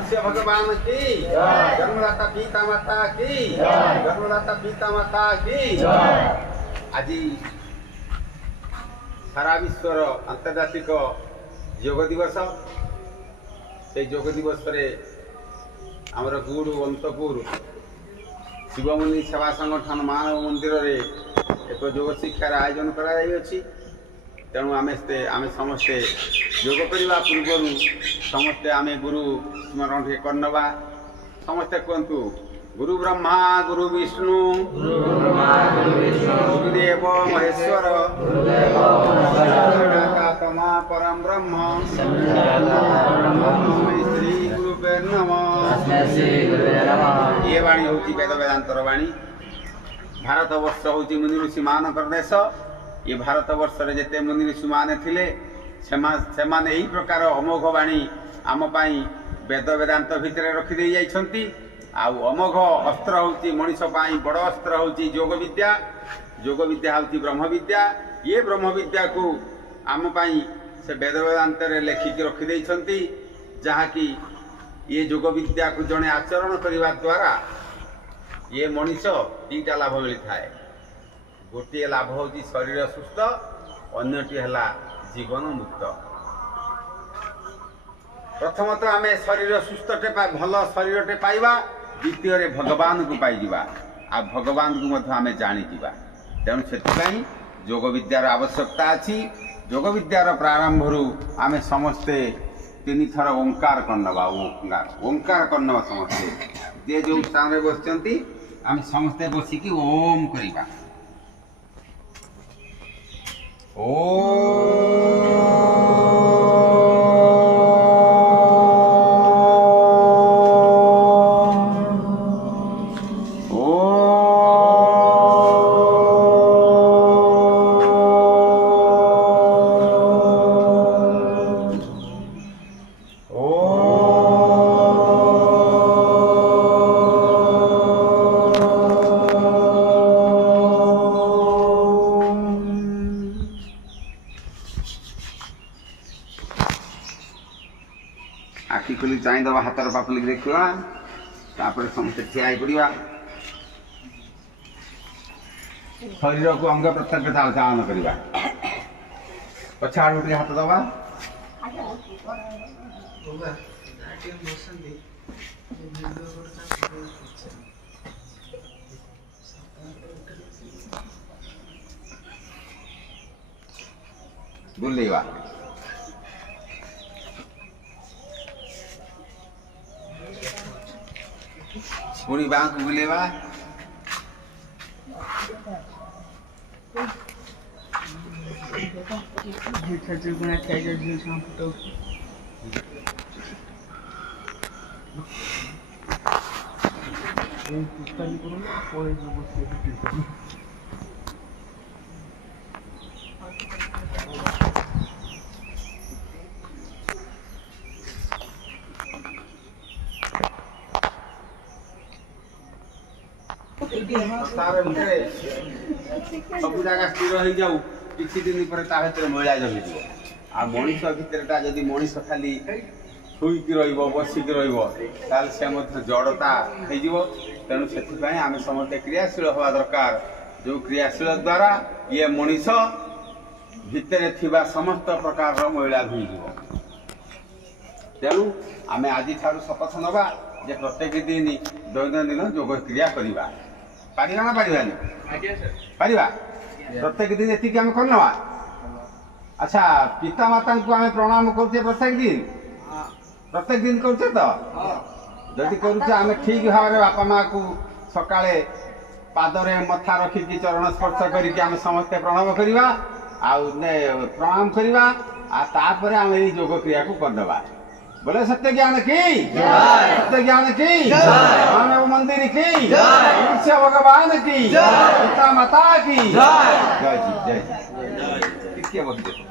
मनुष्य भगवान की जन्मदाता पिता माता की जन्मदाता पिता माता की आज सारा विश्वर अंतर्जातिक योग दिवस से योग दिवस आमर गुरु अंतपुर शिवमुनि सेवा संगठन मानव मंदिर रे एक योग शिक्षार आयोजन कर तेणु आम समस्ते योग करने पूर्व समस्ते आम गुरु स्मरण करनवा समस्ते कहतु गुरु ब्रह्मा गुरु विष्णु गुरुदेव महेश्वर तमा परम ब्रह्म श्री गुरुवे नमः। ये वाणी हूँ वेद वेदांतर वाणी। भारत वर्ष हूँ मुनि ऋषि मान देश। ये भारत वर्ष जिते मुनि ऋषि माने थिले सेमाने यही प्रकार अमोघ वाणी आम पाई वेद वेदांत भितर रखिदे जाइछंती। आउ अमोघ अस्त्र हूँ मनीष पाई बड़ अस्त्र हूँ योग विद्या हूँ ब्रह्म विद्या। ये ब्रह्म विद्या को आम पाई से वेद वेदांत लेखिक रखिदे जहाँकि ये योग विद्या को जड़े आचरण करने द्वारा ये मनीष दीटा लाभ मिलता है। गोटे लाभ हूँ शरीर सुस्थ अन्यटी है जीवन मुक्त। प्रथमतः आम शरीर सुस्थटे भल शरीरटे पाइबा द्वितीय भगवान को पाइबा आ भगवान को मध्य आम जाणीजा। तेणु से योग विद्यार आवश्यकता अच्छी। योग विद्यार प्रारंभ आम समस्ते 3 थर ओंकार करनवा ओंकार करनवा समस्ते जे जो स्थान में बसचंती आम समस्ते बसिकी ओम करिबा। आखि खोली चाह दबा हाथ पापलिक देखा तापर समस्त ठिया पड़ा शरीर को अंग प्रत्यंग चालन करवा पछाड़ हाथ दबा बुलेवा पूरी बांक बुलेवा सब जगह स्थिर हो जाऊ किसी दिन पर मैला जमी आ मनीष भितर जदि मनीष खाली शुईक बसिक से जड़ता हो। तेणु से आम समस्त क्रियाशील हवा दरकार जो क्रियाशील द्वारा ये मनीष भितर थिबा समस्त प्रकार मैला धोई। तेणु आम आज शपथ नवा जे प्रत्येक दिन दैनंदिन योग क्रिया करवा पारिबा ना पारिबानी पारिबा प्रत्येक दिन एति आम कर नवा। अच्छा पिता माता को आम प्रणाम करछे प्रत्येक दिन करछे तो जदि करूछे आम ठीक भाव में बापा माँ को सकाळे पादरे मथा रखिकी चरण स्पर्श करके आम समस्ते प्रणाम करवा प्रणाम करवा आ तापर आम ये योग क्रिया को करदबा। बोले सत्य ज्ञान की सत्य ज्ञान की मानव मंदिर की भगवान की पिता माता की जय जी जय जी।